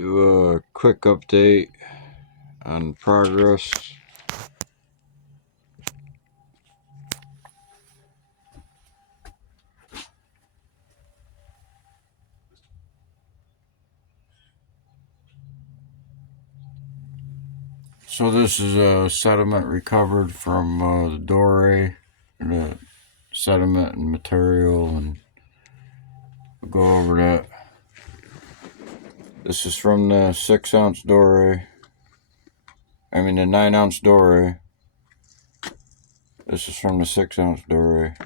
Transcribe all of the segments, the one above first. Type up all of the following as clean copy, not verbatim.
do a quick update on progress. So this is a sediment recovered from the dore, the sediment and material, and we'll go over that. This is from the 6-ounce dore. The 9-ounce dore. This is from the 6-ounce dore.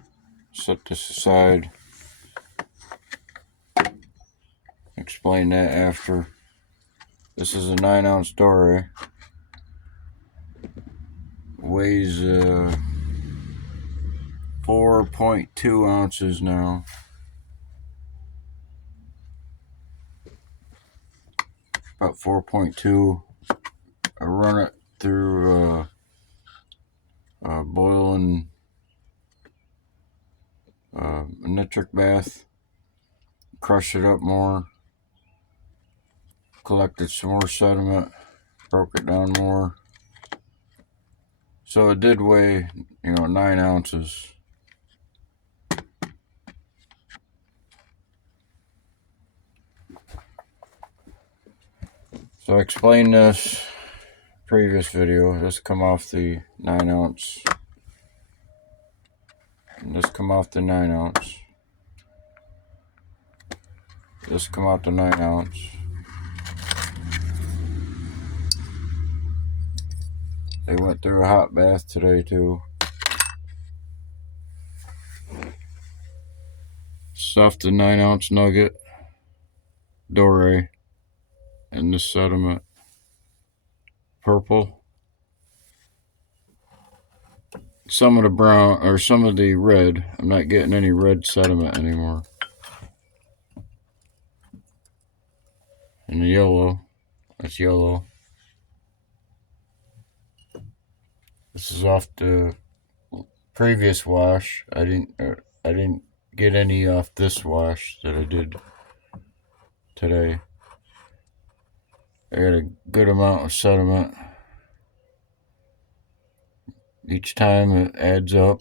Set this aside. Explain that after. This is a 9-ounce dore. Weighs 4.2 ounces now. About 4.2. I run it through boiling a nitric bath, crushed it up more, collected some more sediment, broke it down more. So it did weigh, 9 ounces. So I explained this previous video. This come off the 9-ounce. And this come off the 9-ounce. This come out the 9-ounce. They went through a hot bath today too. Stuffed the 9-ounce nugget, dore, and this sediment. Purple. Some of the brown, or some of the red. I'm not getting any red sediment anymore. And the yellow. That's yellow. This is off the previous wash. I didn't get any off this wash that I did today. I got a good amount of sediment. Each time it adds up.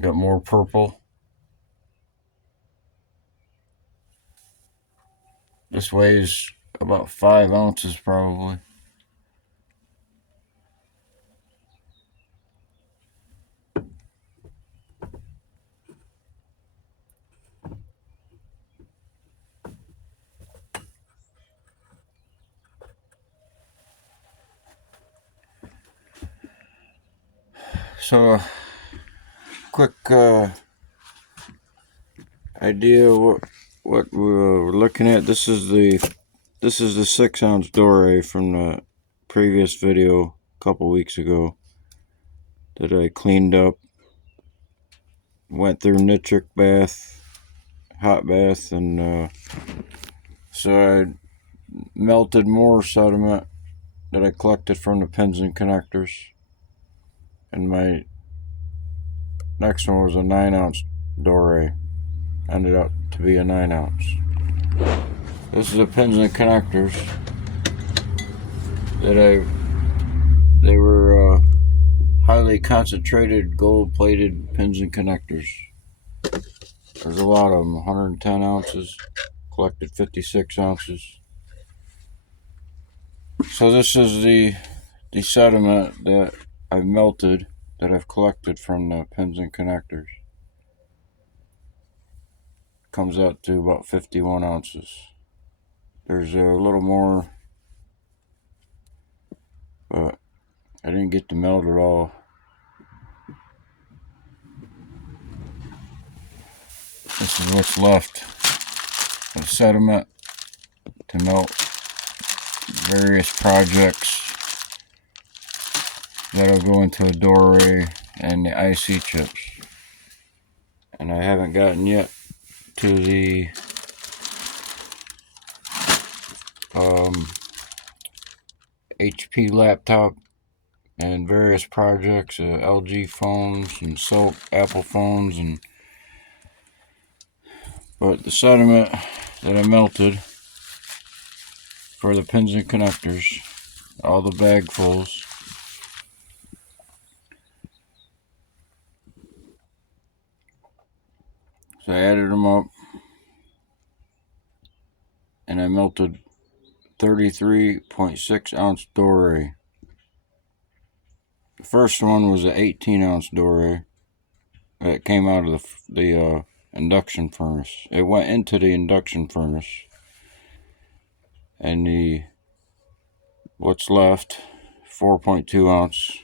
Got more purple. This weighs about 5 ounces probably. So, quick idea what we're looking at. This is the 6-ounce dore from the previous video a couple weeks ago that I cleaned up. Went through nitric bath, hot bath, and so I melted more sediment that I collected from the pins and connectors. And my next one was a 9-ounce dore. Ended up to be a 9-ounce. This is the pins and connectors that they were highly concentrated gold-plated pins and connectors. There's a lot of them. 110 ounces. Collected 56 ounces. So this is the sediment that I've melted, that I've collected from the pins and connectors. Comes out to about 51 ounces. There's a little more, but I didn't get to melt it all. This is what's left of sediment to melt various projects that'll go into a dore and the IC chips. And I haven't gotten yet to the HP laptop and various projects, LG phones and Apple phones, but the sediment that I melted for the pins and connectors, all the bagfuls. So I added them up, and I melted 33.6 ounce dore. The first one was an 18 ounce dore that came out of the induction furnace. It went into the induction furnace, and what's left, 4.2 ounce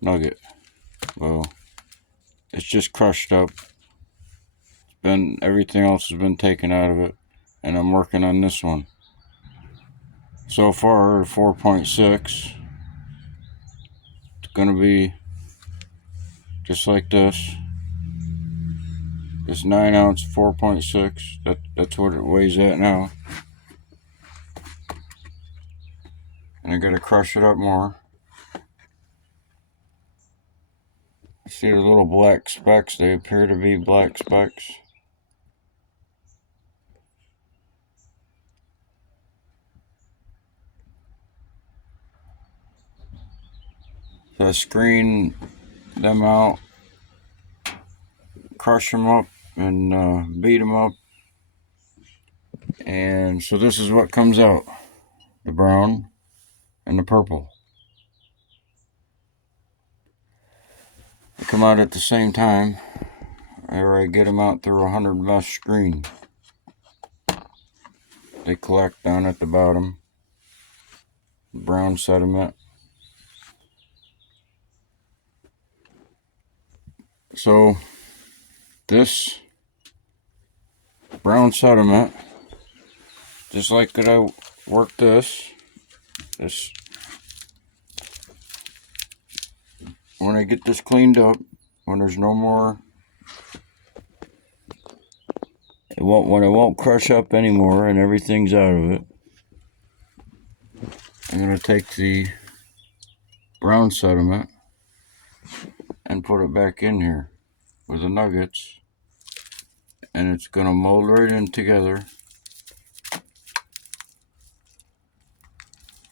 nugget. Well, it's just crushed up. Everything else has been taken out of it, and I'm working on this one. So far, 4.6. It's gonna be just like this. This 9 ounce 4.6. That's what it weighs at now. And I gotta crush it up more. See the little black specks? They appear to be black specks. So I screen them out, crush them up, and beat them up. And so this is what comes out: the brown and the purple. They come out at the same time, or I get them out through a 100 mesh screen. They collect down at the bottom, brown sediment. So this brown sediment, just like that I worked this, when I get this cleaned up, when there's no more, when it won't crush up anymore and everything's out of it, I'm going to take the brown sediment and put it back in here with the nuggets, and it's going to mold right in together,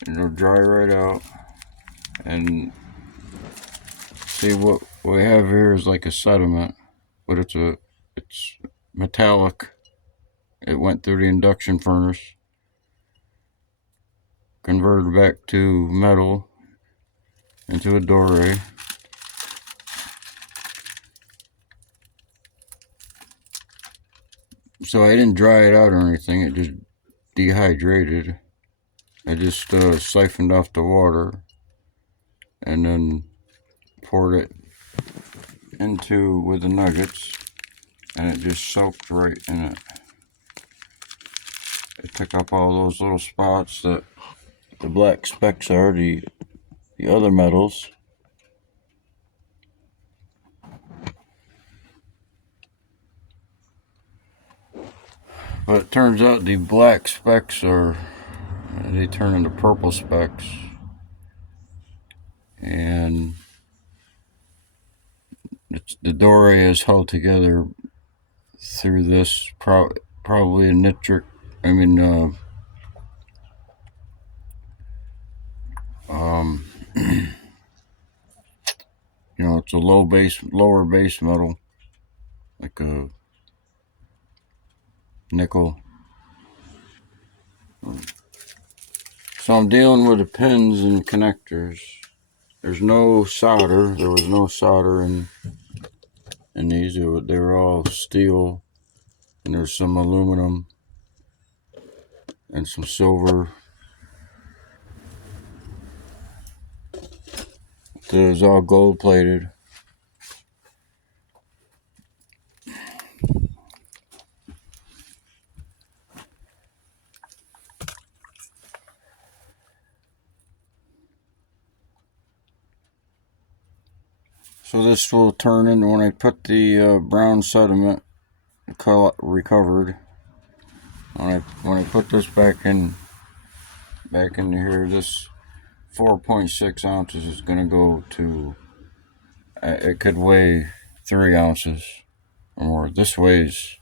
and it'll dry right out. And see, what we have here is like a sediment, but it's metallic. It went through the induction furnace, converted back to metal into a dore. So I didn't dry it out or anything, it just dehydrated. I just siphoned off the water and then poured it into with the nuggets, and it just soaked right in it. It took up all those little spots that the black specks are, the other metals. But it turns out the black specks they turn into purple specks. And the dore is held together through this, probably a nitric, it's a lower base metal, like a nickel. So I'm dealing with the pins and connectors. There's no solder. There was no solder in these. They were all steel, and there's some aluminum and some silver. It was all gold plated. So this will turn in when I put the brown sediment recovered. When I put this back in here, this 4.6 ounces is going to go to. It could weigh 3 ounces or more. This weighs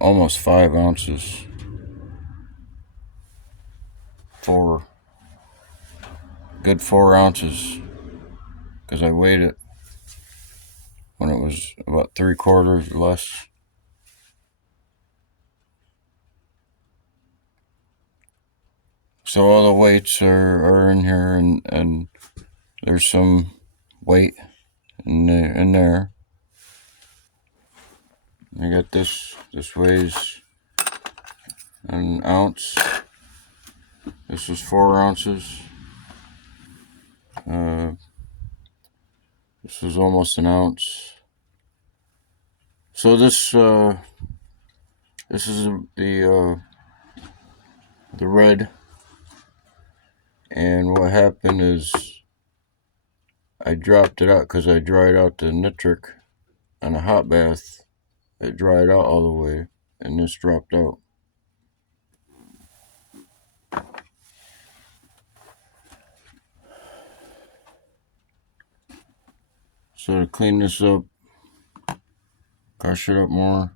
almost 5 ounces. good 4 ounces, because I weighed it when it was about 3/4 less. So all the weights are in here, and there's some weight in there. I got this weighs an ounce. This is 4 ounces. This is almost an ounce. So this is the red, and what happened is I dropped it out because I dried out the nitric on a hot bath. It dried out all the way, and this dropped out. So to clean this up, crush it up more.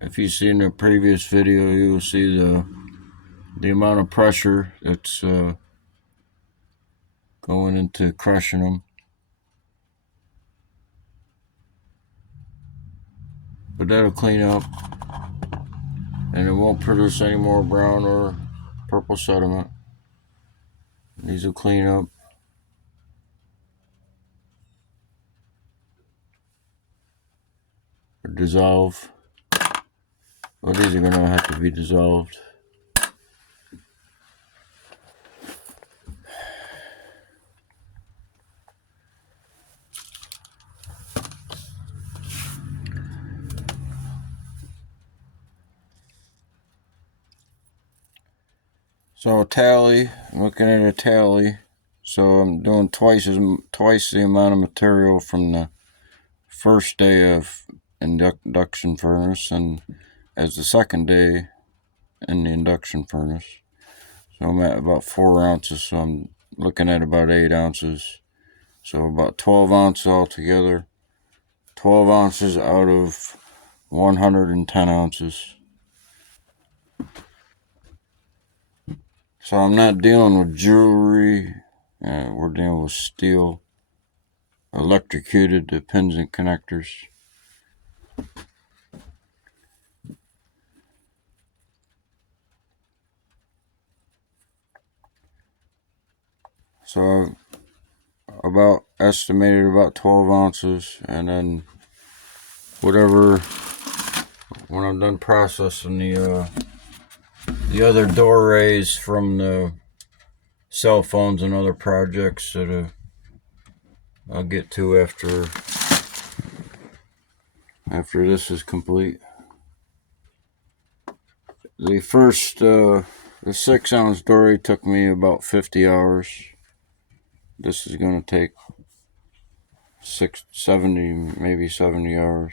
If you've seen the previous video, you will see the amount of pressure that's going into crushing them. But that'll clean up, and it won't produce any more brown or purple sediment. These will clean up. Or dissolve. Well, these are gonna have to be dissolved. So a tally, I'm looking at a tally. So I'm doing twice the amount of material from the first day of induction furnace and as the second day in the induction furnace. So I'm at about 4 ounces, so I'm looking at about 8 ounces. So about 12 ounces altogether. 12 ounces out of 110 ounces. So I'm not dealing with jewelry. We're dealing with steel, electrocuted, the pins and connectors. So about estimated about 12 ounces, and then whatever, when I'm done processing the other dores from the cell phones and other projects that I'll get to after this is complete. The first the 6 ounce dore took me about 50 hours. This is going to take 70, maybe 70 hours.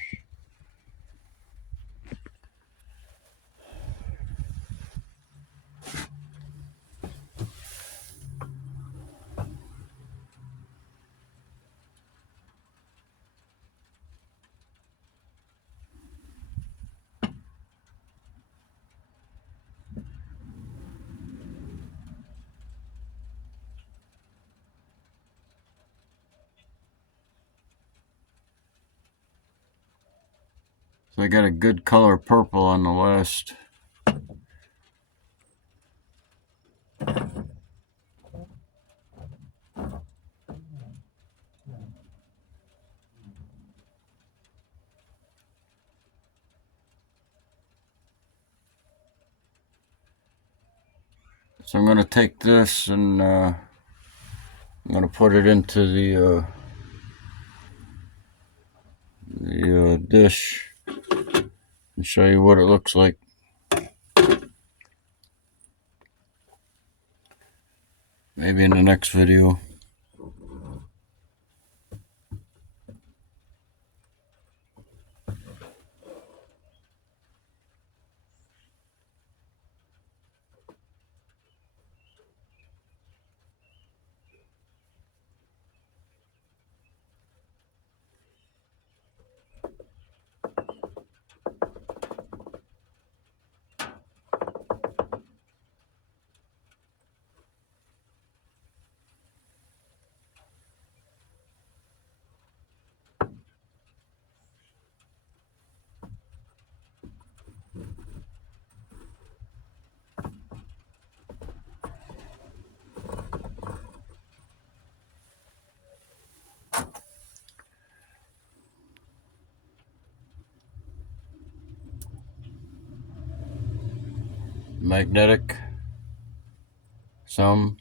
So I got a good color purple on the last. So I'm going to take this and I'm going to put it into the dish and show you what it looks like. Maybe in the next video. magnetic, some.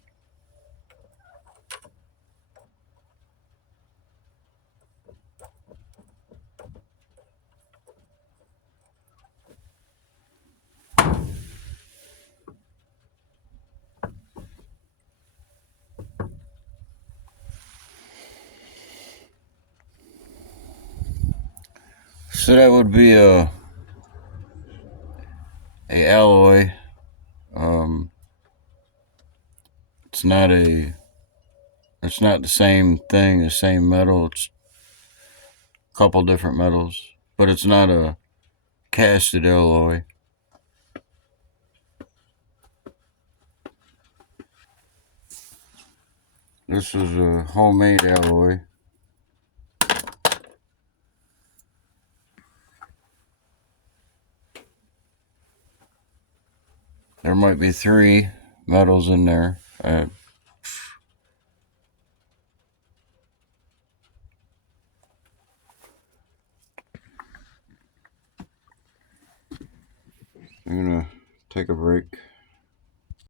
So that would be a alloy. It's not the same thing, the same metal. It's a couple different metals, but it's not a casted alloy. This is a homemade alloy. There might be 3 metals in there. I'm gonna take a break.